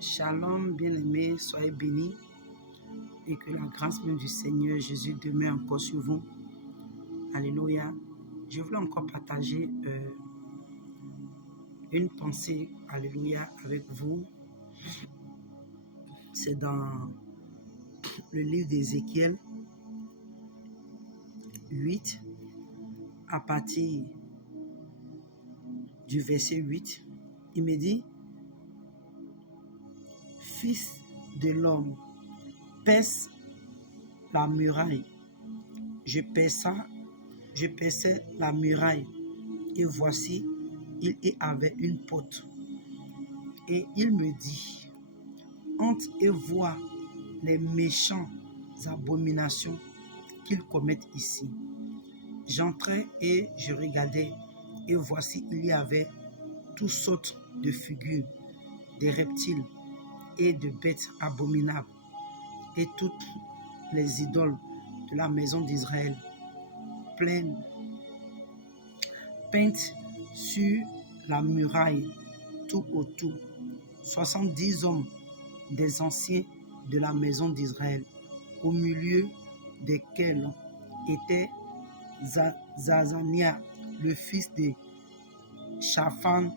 Shalom, bien-aimés, soyez bénis et que la grâce même du Seigneur Jésus demeure encore sur vous. Alléluia. Je voulais encore partager une pensée, alléluia, avec vous. C'est dans le livre d'Ézéchiel 8, à partir du verset 8. Il me dit, « Fils de l'homme, perce la muraille. Je perçais la muraille, et voici, il y avait une porte. Et il me dit, entre et vois les méchantes abominations qu'ils commettent ici. J'entrais et je regardais, et voici, il y avait toutes sortes de figures, des reptiles et de bêtes abominables, et toutes les idoles de la maison d'Israël, peintes sur la muraille tout autour. 70 hommes des anciens de la maison d'Israël, au milieu desquels était Zazania, le fils de Shaphan,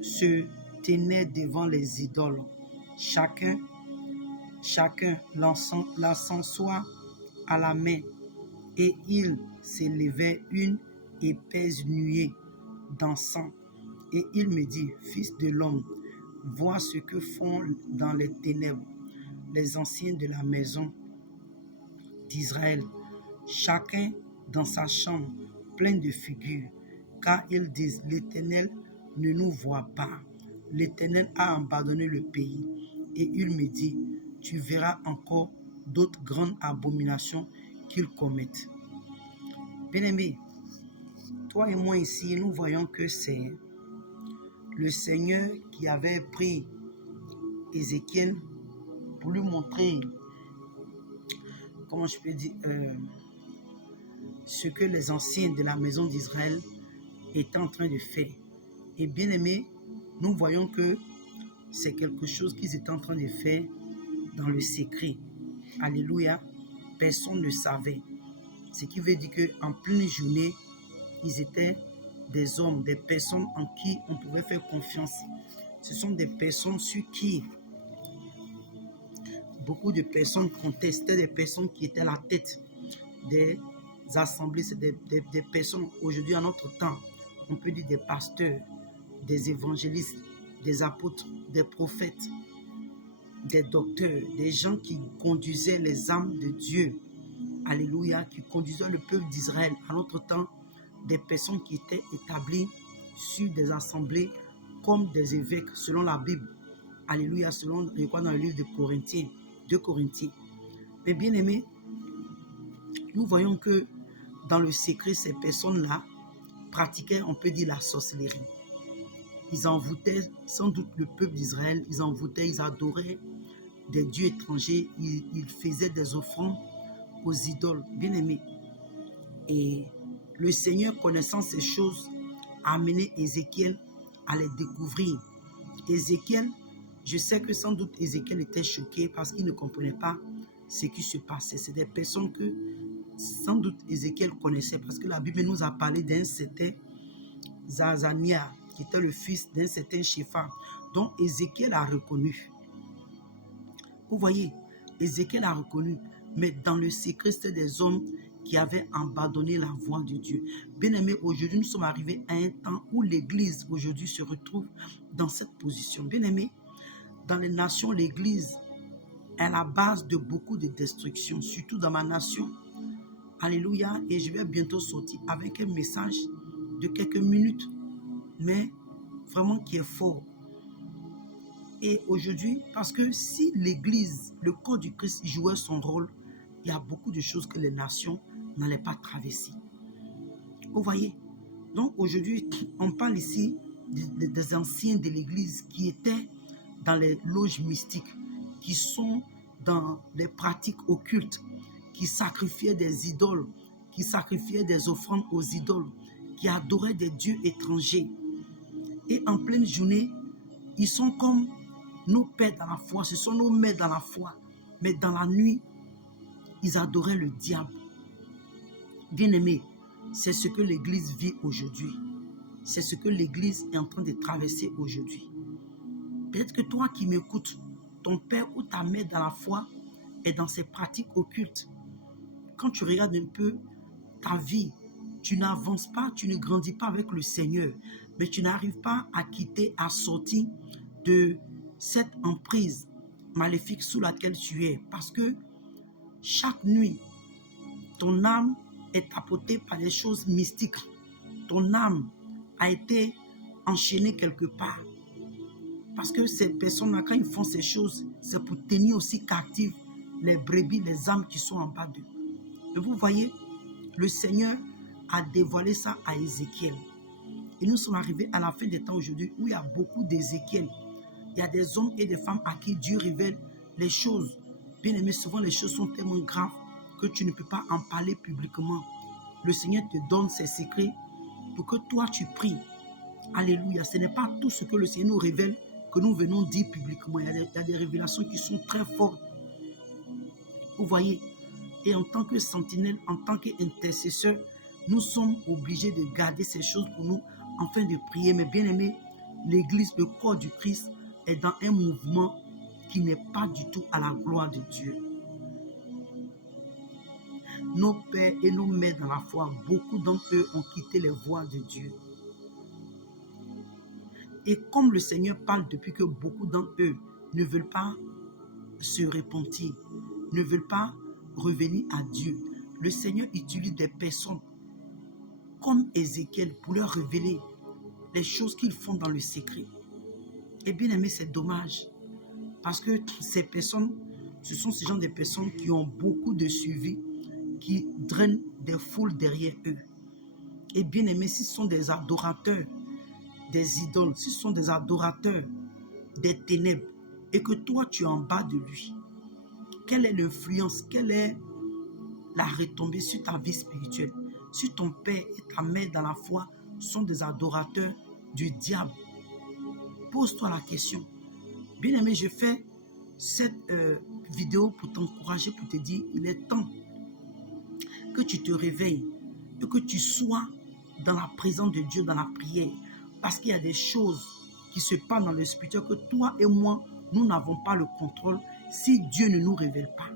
se tenaient devant les idoles, chacun l'encensoir à la main, et il s'élevait une épaisse nuée d'encens. Et il me dit, fils de l'homme, vois ce que font dans les ténèbres les anciens de la maison d'Israël, chacun dans sa chambre pleine de figures, car ils disent, l'Éternel ne nous voit pas. L'Éternel a abandonné le pays. Et il me dit, tu verras encore d'autres grandes abominations qu'ils commettent. Bien-aimés, toi et moi ici, nous voyons que c'est le Seigneur qui avait pris Ézéchiel pour lui montrer, comment je peux dire, ce que les anciens de la maison d'Israël étaient en train de faire. Et bien aimé, nous voyons que c'est quelque chose qu'ils étaient en train de faire dans le secret. Alléluia, personne ne savait. Ce qui veut dire qu'en pleine journée, ils étaient des hommes, des personnes en qui on pouvait faire confiance. Ce sont des personnes sur qui beaucoup de personnes contestaient, des personnes qui étaient à la tête des assemblées. C'est des personnes, aujourd'hui en notre temps, on peut dire des pasteurs, des évangélistes, des apôtres, des prophètes, des docteurs, des gens qui conduisaient les âmes de Dieu. Alléluia, qui conduisaient le peuple d'Israël. À notre temps, des personnes qui étaient établies sur des assemblées comme des évêques, selon la Bible. Alléluia, selon, je crois, dans le livre de Corinthiens, 2 Corinthiens. Mais bien aimés, nous voyons que dans le secret, ces personnes-là pratiquaient, on peut dire, la sorcellerie. Ils envoûtaient sans doute le peuple d'Israël, ils adoraient des dieux étrangers, ils faisaient des offrandes aux idoles, bien aimés. Et le Seigneur, connaissant ces choses, a amené Ézéchiel à les découvrir. Ézéchiel, je sais que sans doute Ézéchiel était choqué parce qu'il ne comprenait pas ce qui se passait. C'est des personnes que sans doute Ézéchiel connaissait, parce que la Bible nous a parlé d'un certain Zazania, qui était le fils d'un certain Shaphan, dont Ézéchiel a reconnu. Vous voyez, Ézéchiel a reconnu, mais dans le secret, c'était des hommes qui avaient abandonné la voie de Dieu. Bien-aimés, aujourd'hui, nous sommes arrivés à un temps où l'Église, aujourd'hui, se retrouve dans cette position. Bien-aimés, dans les nations, l'Église est la base de beaucoup de destruction, surtout dans ma nation. Alléluia, et je vais bientôt sortir avec un message de quelques minutes, mais vraiment qui est fort. Et aujourd'hui, parce que si l'Église, le corps du Christ jouait son rôle, il y a beaucoup de choses que les nations n'allaient pas traverser. Vous voyez? Donc aujourd'hui, on parle ici des anciens de l'Église qui étaient dans les loges mystiques, qui sont dans les pratiques occultes, qui sacrifiaient des idoles, qui sacrifiaient des offrandes aux idoles, qui adoraient des dieux étrangers. Et en pleine journée, ils sont comme nos pères dans la foi, ce sont nos mères dans la foi. Mais dans la nuit, ils adoraient le diable. Bien-aimé, c'est ce que l'Église vit aujourd'hui. C'est ce que l'Église est en train de traverser aujourd'hui. Peut-être que toi qui m'écoutes, ton père ou ta mère dans la foi est dans ses pratiques occultes. Quand tu regardes un peu ta vie, tu n'avances pas, tu ne grandis pas avec le Seigneur, mais tu n'arrives pas à quitter, à sortir de cette emprise maléfique sous laquelle tu es. Parce que chaque nuit, ton âme est tapotée par des choses mystiques. Ton âme a été enchaînée quelque part. Parce que ces personnes-là, quand ils font ces choses, c'est pour tenir aussi captives les brebis, les âmes qui sont en bas d'eux. Et vous voyez, le Seigneur a dévoilé ça à Ézéchiel. Et nous sommes arrivés à la fin des temps aujourd'hui où il y a beaucoup d'Ézéchiel. Il y a des hommes et des femmes à qui Dieu révèle les choses. Bien aimé, souvent les choses sont tellement graves que tu ne peux pas en parler publiquement. Le Seigneur te donne ses secrets pour que toi tu pries. Alléluia. Ce n'est pas tout ce que le Seigneur nous révèle que nous venons dire publiquement. Il y a des révélations qui sont très fortes. Vous voyez, et en tant que sentinelle, en tant qu'intercesseur, nous sommes obligés de garder ces choses pour nous afin de prier. Mais bien aimé, l'Église, le corps du Christ est dans un mouvement qui n'est pas du tout à la gloire de Dieu. Nos pères et nos mères dans la foi, beaucoup d'entre eux ont quitté les voies de Dieu. Et comme le Seigneur parle depuis que beaucoup d'entre eux ne veulent pas se repentir, ne veulent pas revenir à Dieu, le Seigneur utilise des personnes comme Ézéchiel pour leur révéler les choses qu'ils font dans le secret. Et bien aimé, c'est dommage. Parce que ces personnes, ce sont ce genre de personnes qui ont beaucoup de suivi, qui drainent des foules derrière eux. Et bien aimé, si ce sont des adorateurs, des idoles, si ce sont des adorateurs des ténèbres, et que toi tu es en bas de lui, quelle est l'influence, quelle est la retombée sur ta vie spirituelle? Si ton père et ta mère dans la foi sont des adorateurs du diable, pose-toi la question. Bien aimé, je fais cette vidéo pour t'encourager, pour te dire, il est temps que tu te réveilles et que tu sois dans la présence de Dieu, dans la prière. Parce qu'il y a des choses qui se passent dans le spirituel que toi et moi, nous n'avons pas le contrôle si Dieu ne nous révèle pas.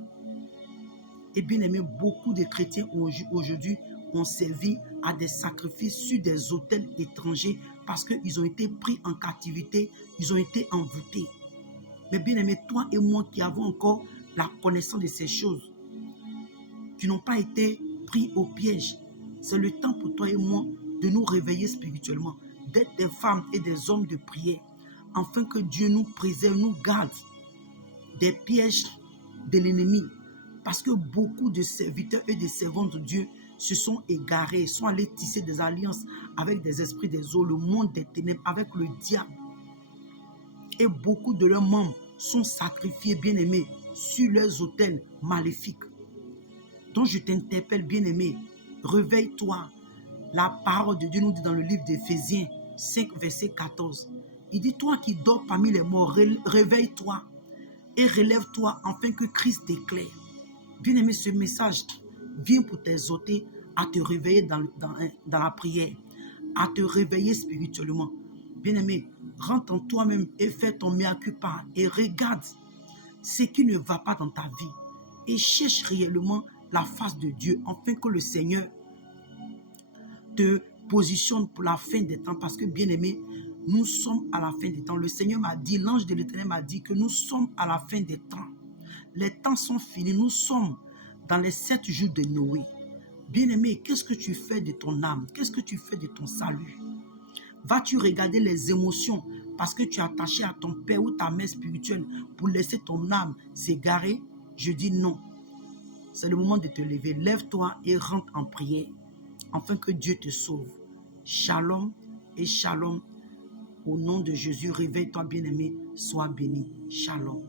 Et bien aimé, beaucoup de chrétiens aujourd'hui ont servi à des sacrifices sur des autels étrangers parce qu'ils ont été pris en captivité, ils ont été envoûtés. Mais bien aimé, toi et moi qui avons encore la connaissance de ces choses, qui n'ont pas été pris au piège, c'est le temps pour toi et moi de nous réveiller spirituellement, d'être des femmes et des hommes de prière, afin que Dieu nous préserve, nous garde des pièges de l'ennemi. Parce que beaucoup de serviteurs et de servantes de Dieu se sont égarés, sont allés tisser des alliances avec des esprits des eaux, le monde des ténèbres, avec le diable. Et beaucoup de leurs membres sont sacrifiés, bien-aimés, sur leurs autels maléfiques. Donc je t'interpelle, bien-aimé, réveille-toi. La parole de Dieu nous dit dans le livre d'Éphésiens 5, verset 14. Il dit, toi qui dors parmi les morts, réveille-toi et relève-toi afin que Christ t'éclaire. Bien-aimé, ce message vient pour t'exhorter à te réveiller dans la prière, à te réveiller spirituellement. Bien-aimé, rentre en toi-même et fais ton mea culpa et regarde ce qui ne va pas dans ta vie et cherche réellement la face de Dieu afin que le Seigneur te positionne pour la fin des temps. Parce que, bien-aimé, nous sommes à la fin des temps. Le Seigneur m'a dit, l'ange de l'Éternel m'a dit que nous sommes à la fin des temps. Les temps sont finis. Nous sommes dans les 7 jours de Noé. Bien-aimé, qu'est-ce que tu fais de ton âme? Qu'est-ce que tu fais de ton salut? Vas-tu regarder les émotions parce que tu es attaché à ton père ou ta mère spirituelle pour laisser ton âme s'égarer? Je dis non. C'est le moment de te lever. Lève-toi et rentre en prière afin que Dieu te sauve. Shalom et shalom. Au nom de Jésus, réveille-toi, bien-aimé. Sois béni. Shalom.